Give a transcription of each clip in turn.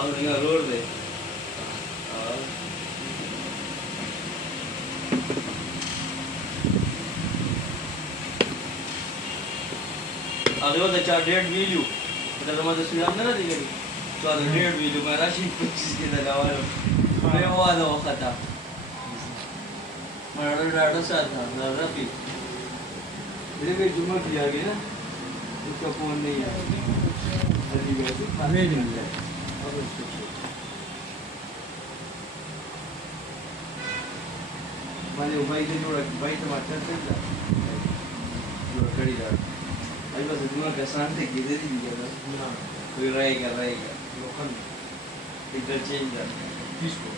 आप निकाल रोड दे आधे चार डेढ़ वीडियो मतलब हमारे सुनाम ना दिखे तो आधे डेढ़ वीडियो में राशि 25 के लगावा मैं वो आधा वक्त था मैं डाटा साथ था रफी मेरे भी जुम्मा किया गया ना उसका फोन नहीं है अभी वैसे हमें नहीं मिला अब उसको माने भाई के जोड़ा भाई तो मारता है जोड़ा कड़ी दार आई बस जुम्मा का शांति की दे दी जरा ना कोई रहेगा लोकल इधर चेंज कर किसको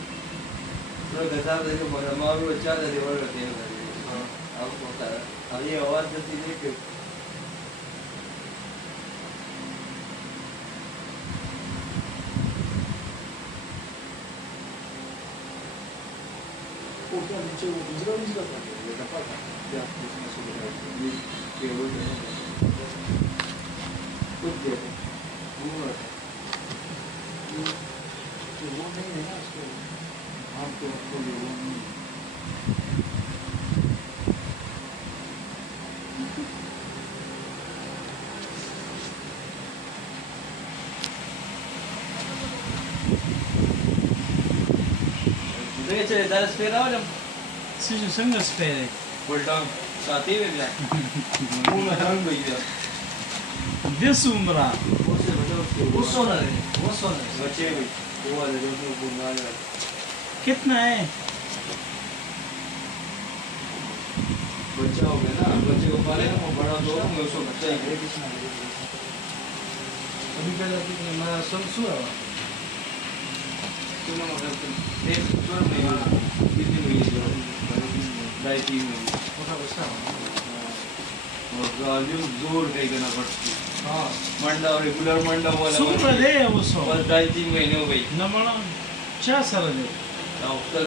तो गजा दे जो मारू अच्छा दे वो रहते हैं हां अब होता है अब ये आवाज देती है कि उसका नीचे वो दूसरा करता है ये पता है क्या उसमें सुविधा है ये केवल कुछ दे वो नहीं है ना उसको हम तो खोले वो नहीं देखिए चले 10 फेरा वाला Siz संघर्ष फेरे बोल्टन साथी में गया वो में रंग भैया देसुमरा वो सोना है बच्चे भी वो वाले जो बुना है कितना है बच्चा हो गया ना बच्चे को पाले ना वो बड़ा दो में उसको बच्चा है अभी पहले कितने मैं सुना मतलब देश जोर नहीं है कितनी हुई जो डाइटी में मोटा बच्चा और गालियों जोर कहीं करना पड़ती हाँ मंडा रेगुलर मंडा वाला सुपर दे वो सो बस 2.5 महीने हो गई न मना 4 साल दे